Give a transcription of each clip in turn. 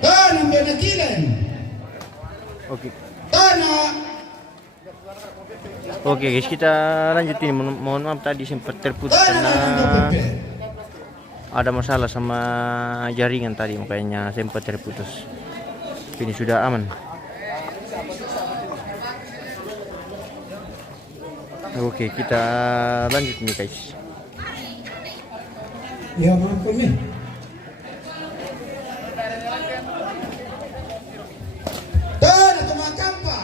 Tanah benakilan. Oke. Tanah. Oke guys, kita lanjutin. Mohon maaf tadi sempat terputus karena ada masalah sama jaringan tadi, makanya sempat terputus. Ini sudah aman. Oke, kita lanjut nih guys. Ya mampun nih. Tanah Tumakampa.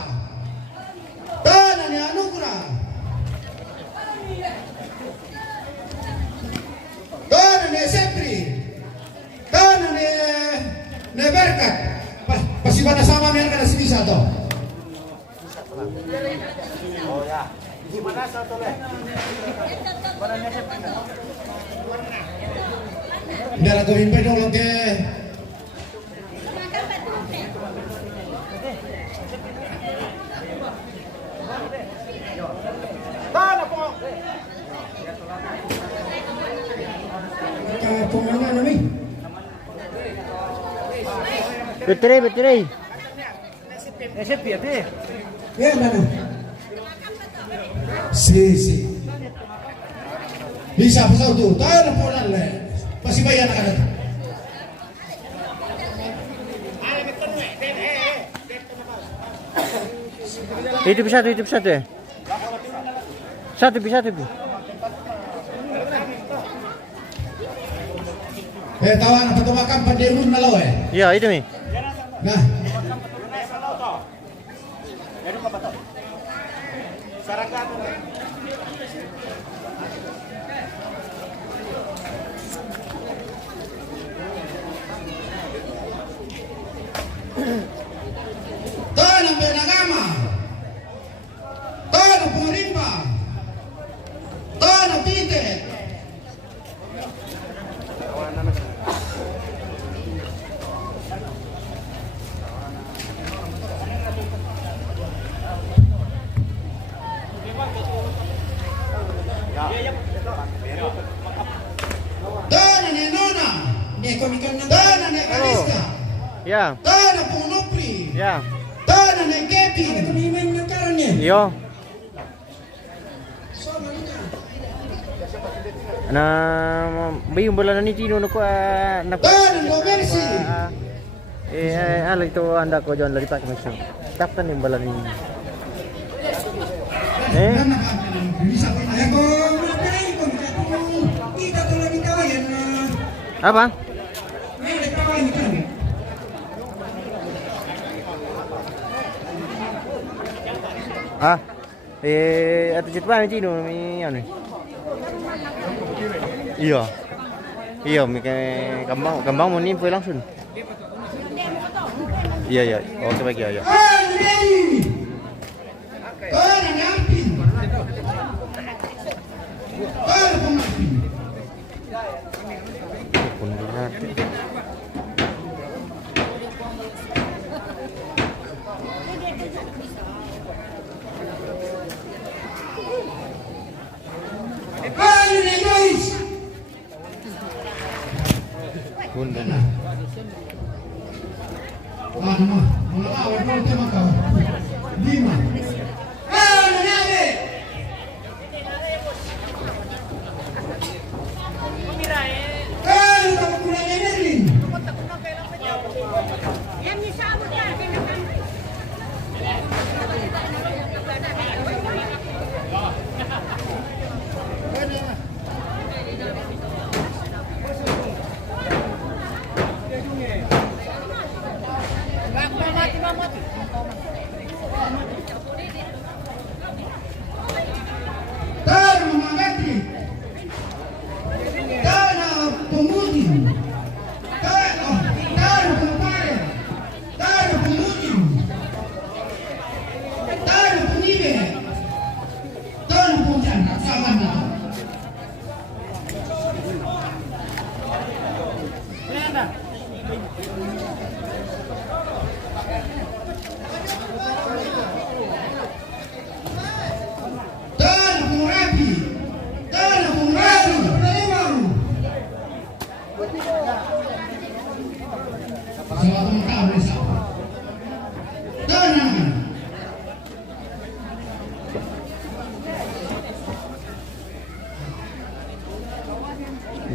Tanah ni Anugrah. Tanah ni Sepri. Tanah ni Berkat. Pasti pada sama ni kan sini satu. Oh ya. Gimana satu leh? Biar aku mimpi dulu ke. Pemana nih? Beteri. SP ya, Teh. Ya mana? Si. Bisa pasal tu. Tahu na po lang le. Pasibayan na ka na. Itu satu ya? Satu. Tawanan patumakan pandirun na law eh. Ya, itu nih. Nah. Tanah Benagama. Tanah Purimba. Tanah Pite. Tanah Nenona. Tanah Nekaliska. Ya. Tanah Punopri. Ya. Tanah Nekepi. Kemiman makarnya. Yo. Nah, bayung bola ni tino ko na. Tanah Lomersi. Alay to anda ko John lari pakai macam. Kapan yung bola ni? Bisa ko kita tuh lagi kawayan. Apa? Atau cepat ni Cino, ni ano? Iya, may kambang mo ni po langsung. Iya. Oke baik ya.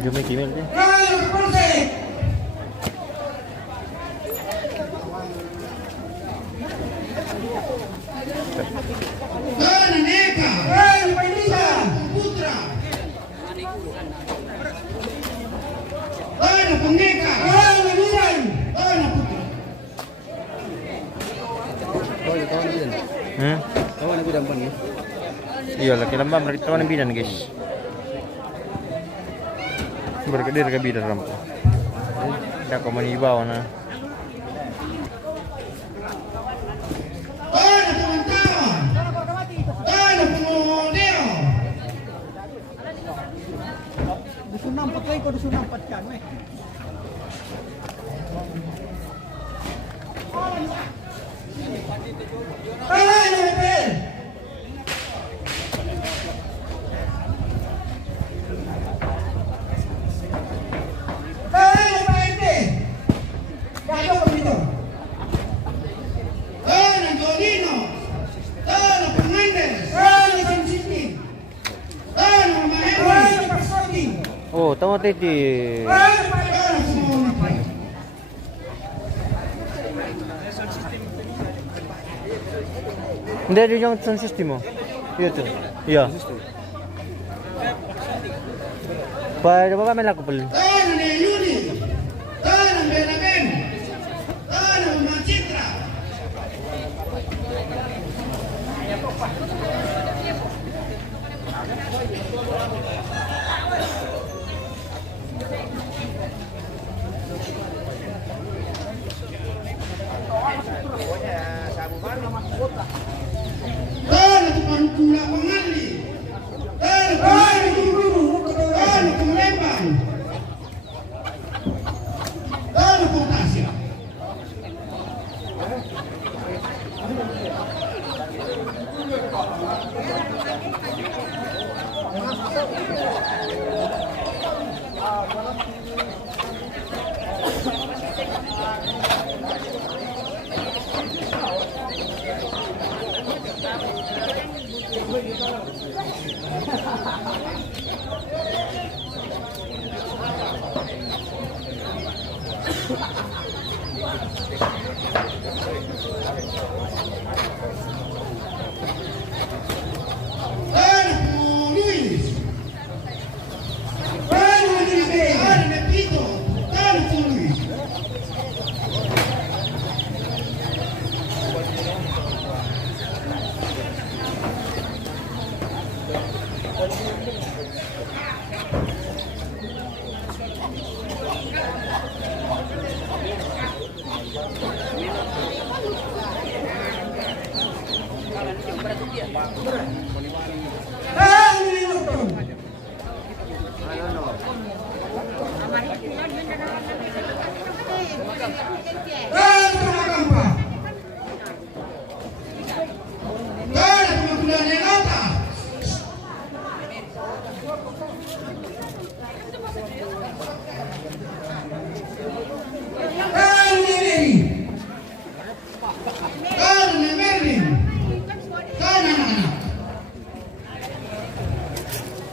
Jom ni Kimil je. Kanan Eka. Putra. Kanan Pengeka. Kanan Putra. Hmm? Kawan aku dampang ya. Iya, laki lambam dari tawanan bidan guys. Berkedir ke bidan rampo. Dah kau menibau na. Kanan Pengantawan. Kanan Pengondeo. Dusun 4 kali kau dusun 4 kan weh. Kanan Epel. Kanan Pak RT. Kanan Pemito. Kanan Jolino. Kanan Pengandes. Kanan Samsiti. Kanan Mahendra. Kanan Pak Soti. Oh, tahu tadi. Kanan Pemito. Hindi ada yang sound system mo. Iya tu. Iya. Pada bapa main laku pelin. Kanan Yuni. Kanan Benaben. Kanan Macitra. Kanan Tukang Gula Pengali. Kanan Guru. Kanan Pemlembang. Kanan Potasya. Kanan Luis. Kanan Pito. Kanan Luis.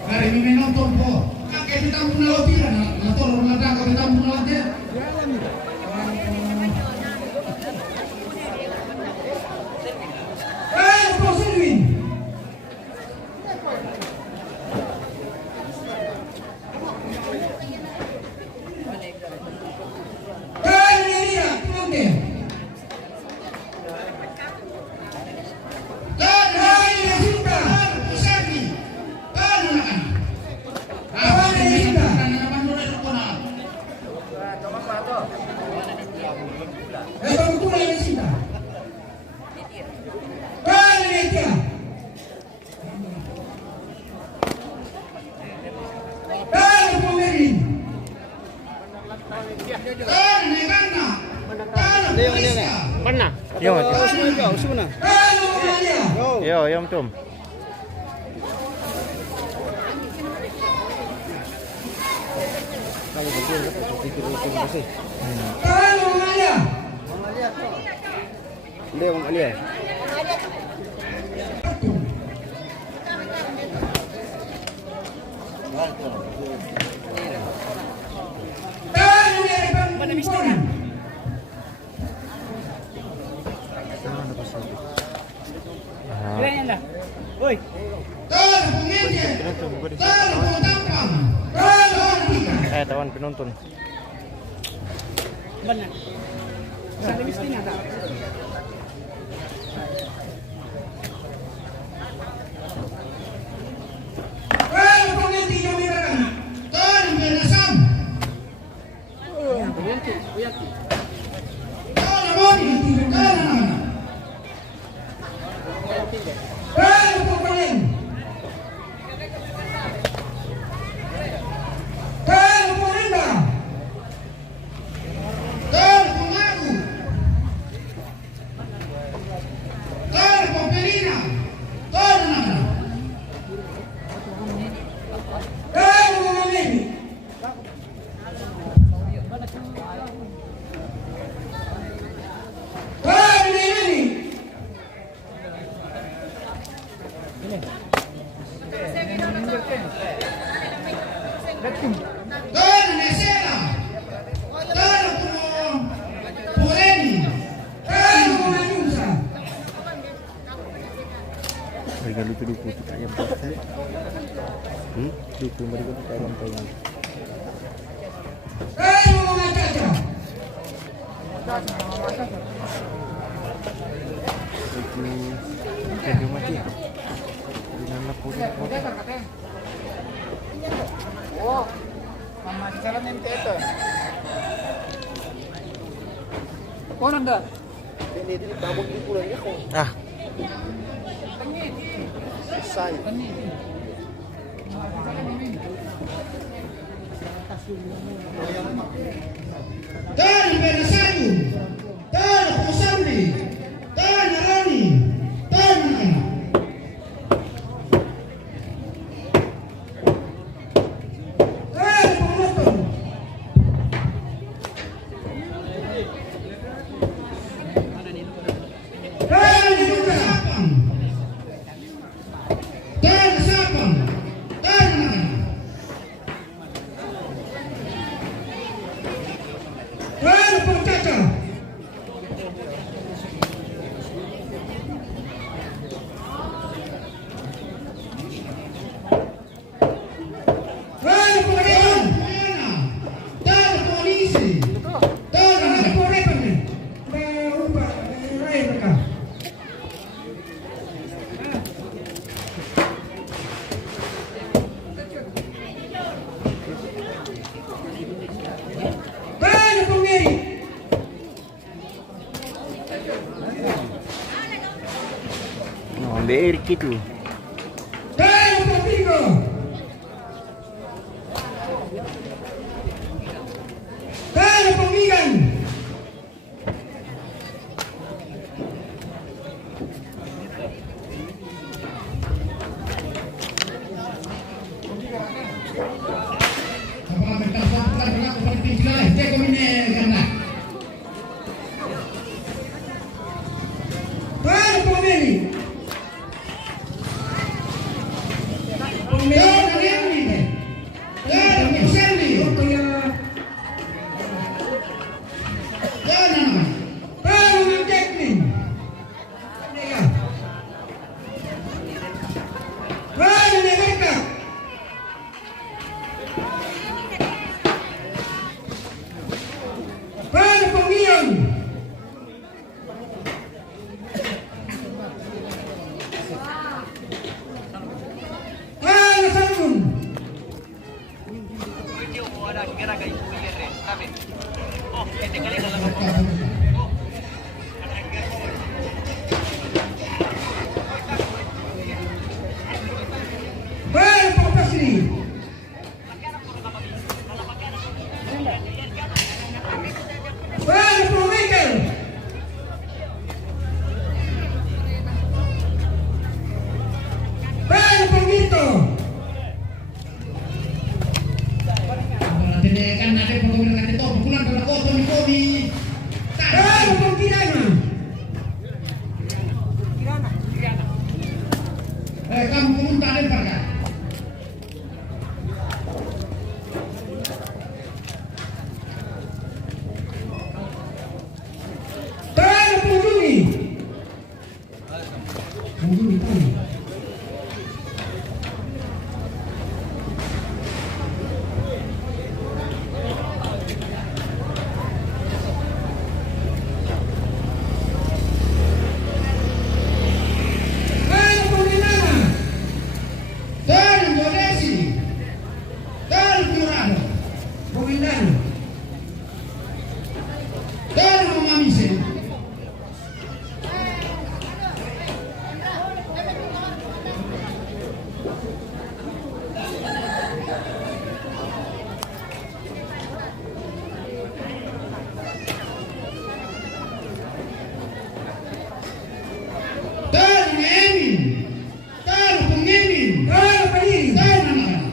Dari ini nonton po, kakek di tampung lautiran, motor meledak di tampung lautiran. Prosedwin. Mana? Yo, Usuna. yo, yang tum. Kalau betul terima kasih. Dia Bang Alia. Tangan dari Pembunuhan. Oi, Tangan penginjil. Tangan pengutampang. Tangan tiga. Tawan penonton. benar. Sabi mesti na ta. Tangan penginjil yang mirakan. Tangan benasam. Tangan moni. Tangan anak. Tangan pokoknya. Tangan pemerintah. Tangan pengaku. Tangan pemerina. Tangan anak. Tangan pemimpin. Tangan ini. Tangan Nesela. Tangan Pureni. Tangan Manyusa. Harga lucu-lucu kita ayam pasir. Lucu mereka kita ayam pengen. Tangan Macaca. Lucu. Kita mati. Dengan lapor. Oh, mama salam nanti itu. Kau nanda? Ah, Tangan Benasayu. Tangan Kosambi. Tangan Rani. Tangan anak. Tangan penonton. Tangan dibuka sapang. Tangan sapang. Tangan anak. Tangan pencaca. Tangan pengaduan. Tangan polisi. Tangan porepan. Berupa lain mereka. Tangan pemiri. no, ambil gitu. Tangan pembigo. Tangan pemigan. Tangan pemiri. Tangan ini. Tangan Kosambi. Tangan Teknik. Tangan mereka. Tangan pemian. Tangan sambung. Tangan Popasri. Tangan Pemikel. Tangan Pemito. Tangan Pengkirana. Kamu pumunta din pa ka? Tanah Mamamisen. Tanah Emin. Tanah Pengemin. Tanah Pediri. Tanah Nakan.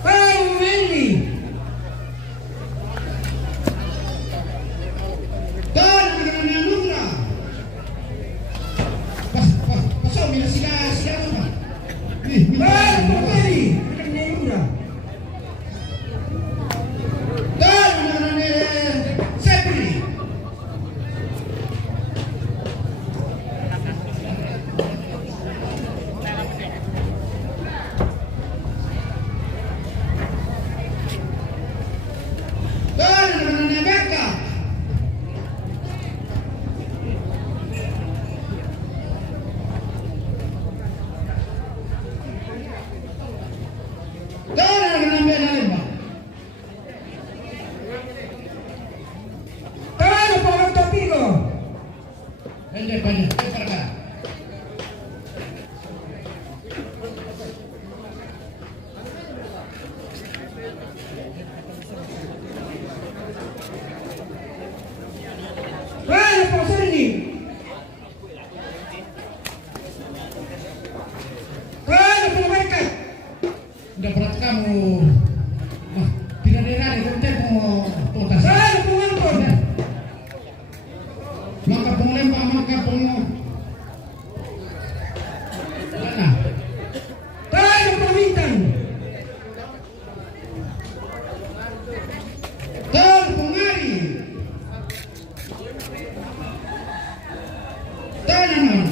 Paweli. Tanah Negara Nugra. Pasal bila sila apa? Paweli. Negara Nugra. Tanah Negara Sepri. Tanah Negara Berka. Tanah Negara Lembang. Tanah Pulau Topigo. Banyak. Perkara. Tanah Pasar ini. Tanah Pemberkat. Udah berat kamu. Tidak daerah itu tempo potas. Tanah Pengampun. Maka penglempar maka pengu. Tanah. Tanah Pemintang. Tanah Pengari. Tanah Nang.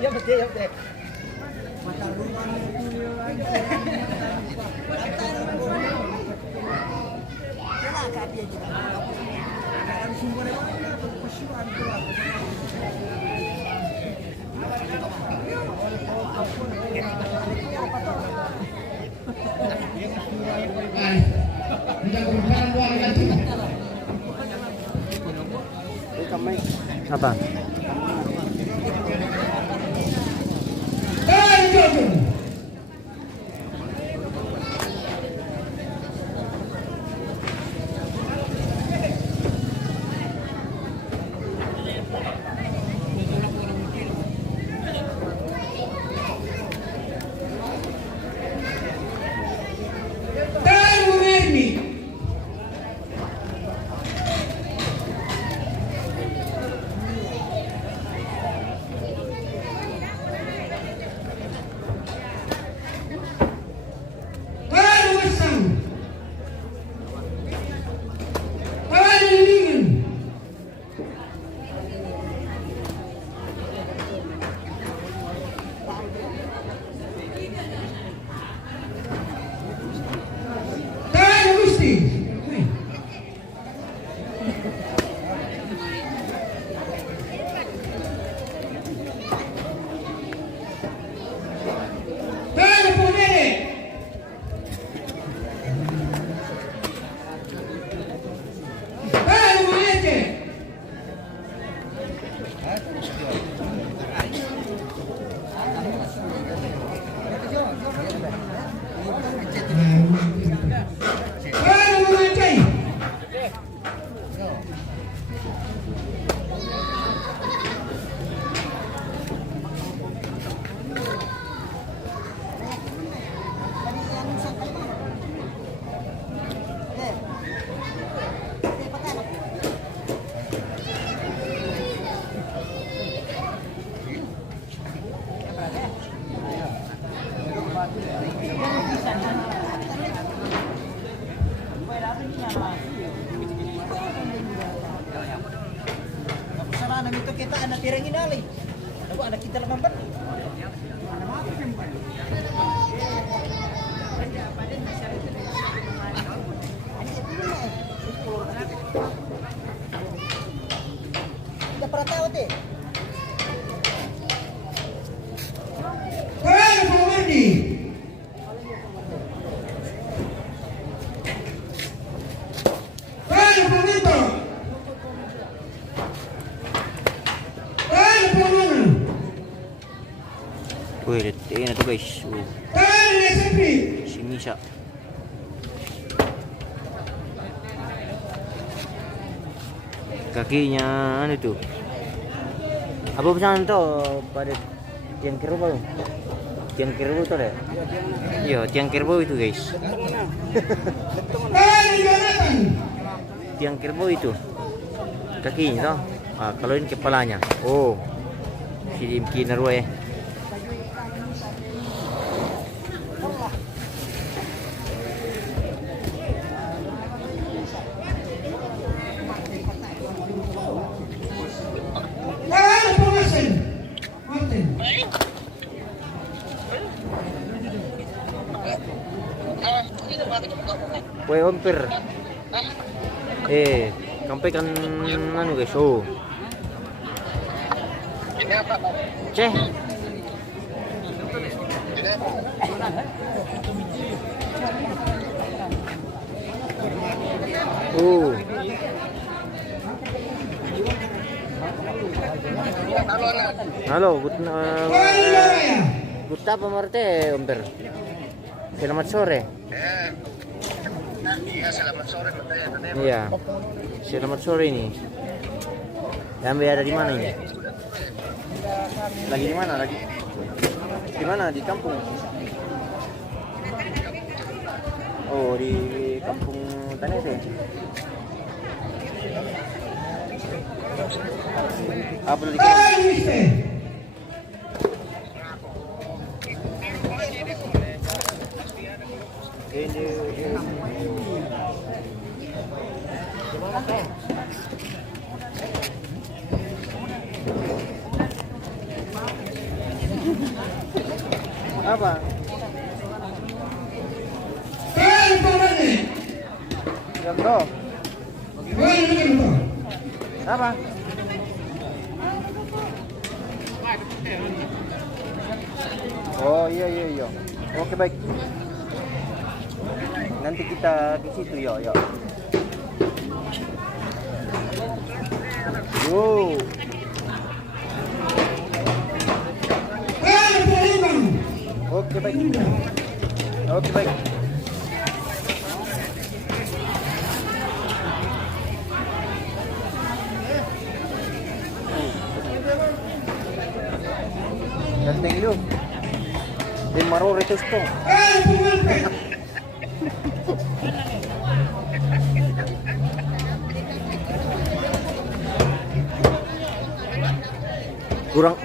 Iya betul. Tidak berbarang luar lagi. Apa? Jojo. Sana itu kita anak tirang inali. Aku anak kita lemah banget. Tidak pernah tahu deh. Wih, ini tuh guys. Si Misa. Kakinya anu tuh. Apa pesanan tuh pada tiang kerbau? Tiang kerbau tuh deh. Iya, tiang kerbau itu guys. Tiang kerbau itu. Kakinya tuh. Ah, kalau ini kepalanya. Oh. Si Imki Narwa ya. Kue ompir. Sampai kan anu guys. Oh. Ini apa? Ceh. Oh. Halo, good apa Marte, ompir? Selamat sore. Iya, selamat sore Mate. Iya. Selamat sore ini. Dambe ada di mana ini? Lagi di mana lagi? Di mana? Di kampung. Oh, di kampung Tanete. Apa di Apa? Kalian parane. Ya bro. Kalian bro. Apa? Oh iya. Oke baik. Nanti kita di situ yo. Yo. Kalian parane. Oke baik. Ganteng lu. Di marore to. Kalian parane.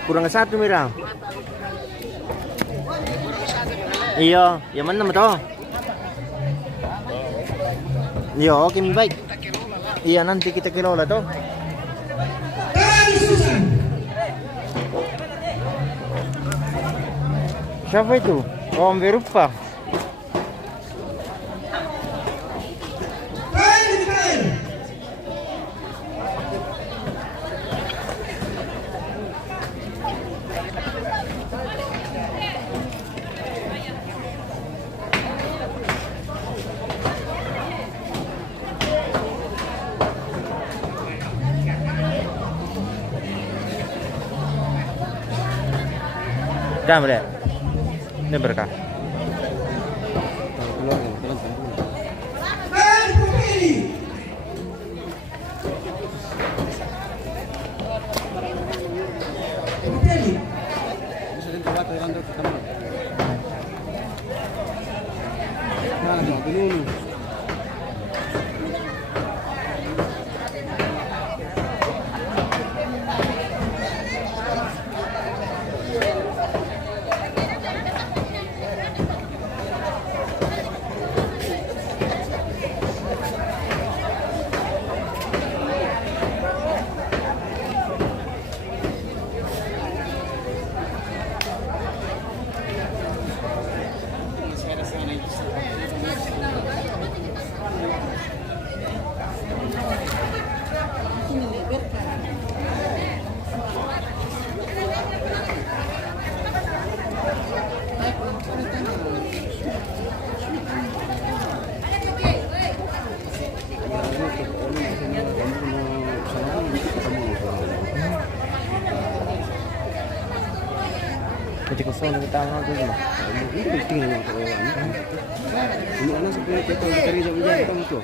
Kurang satu Mira. Iya, yang mana to? Iya, oke baik. Iya, nanti kita kelola toh. Kalian Susan. Siapa itu? Oh, Om Berupa. Kalian. Dah boleh. Ini berkah. Kalian pupili. Pupili. Jadi kosong dari tangan tu mah. Ini penting dengan orang. Ini anak sebenarnya kita cari jam-jam kamu tu.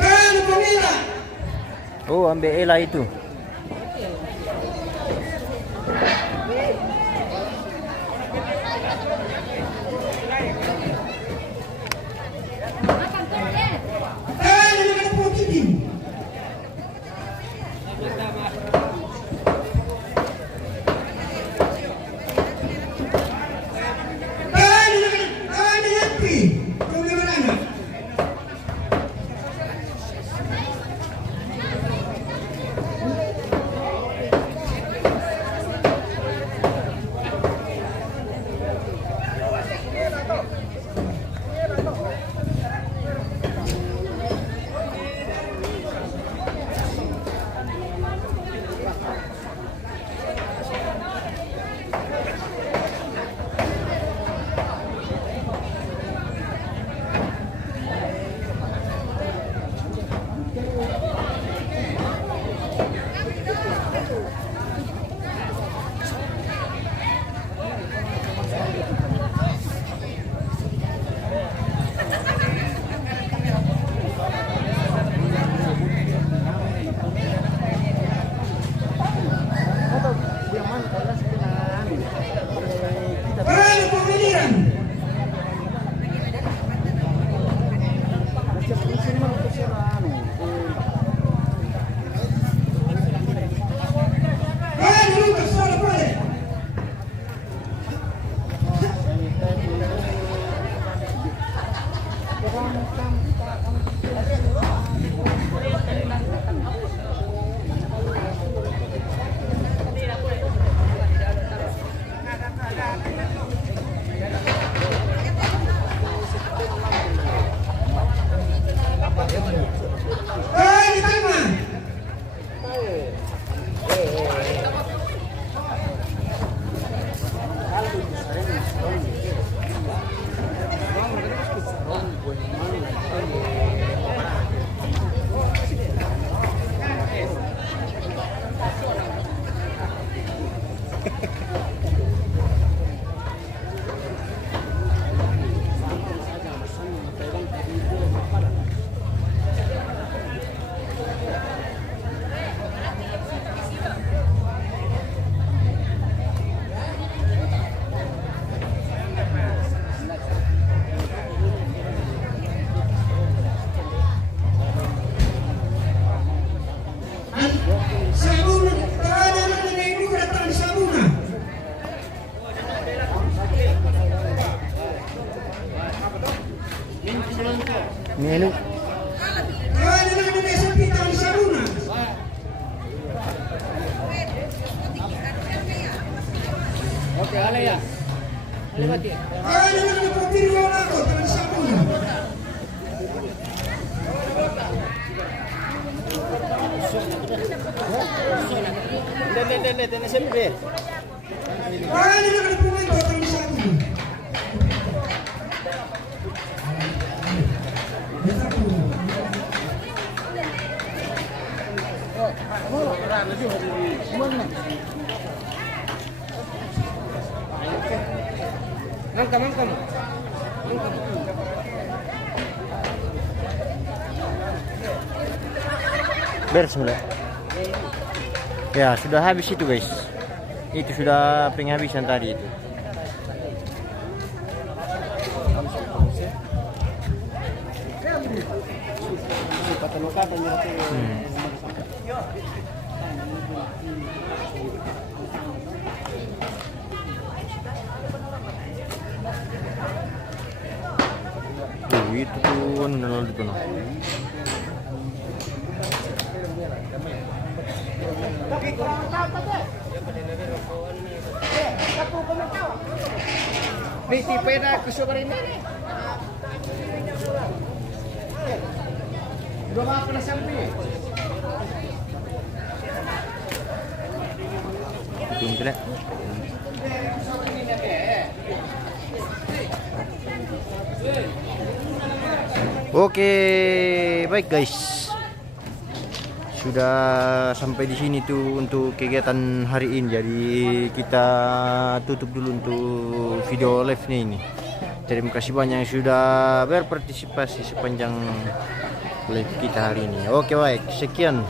Kalian pemila. Oh, ambil Ella itu. Kalian dengan putih. Kawan anak SMP tahun di Saruna. Oke, ale ya. Ale mati. Kawan anak Papiri Wonako tahun di Saruna. Den SMP. Kawan anak Pumento tahun di Saruna. Mangkam. Beres mulai. Ya, sudah habis itu guys. Itu sudah penghabisan tadi itu. Itu tuh anu itu nah. Di peda kusubar ini. Dua apa na sampai? Itu jelek. Oke, baik guys. Sudah sampai di sini tuh untuk kegiatan hari ini. Jadi kita tutup dulu untuk video live-nya ini. Terima kasih banyak yang sudah berpartisipasi sepanjang live kita hari ini. Oke, baik. Sekian.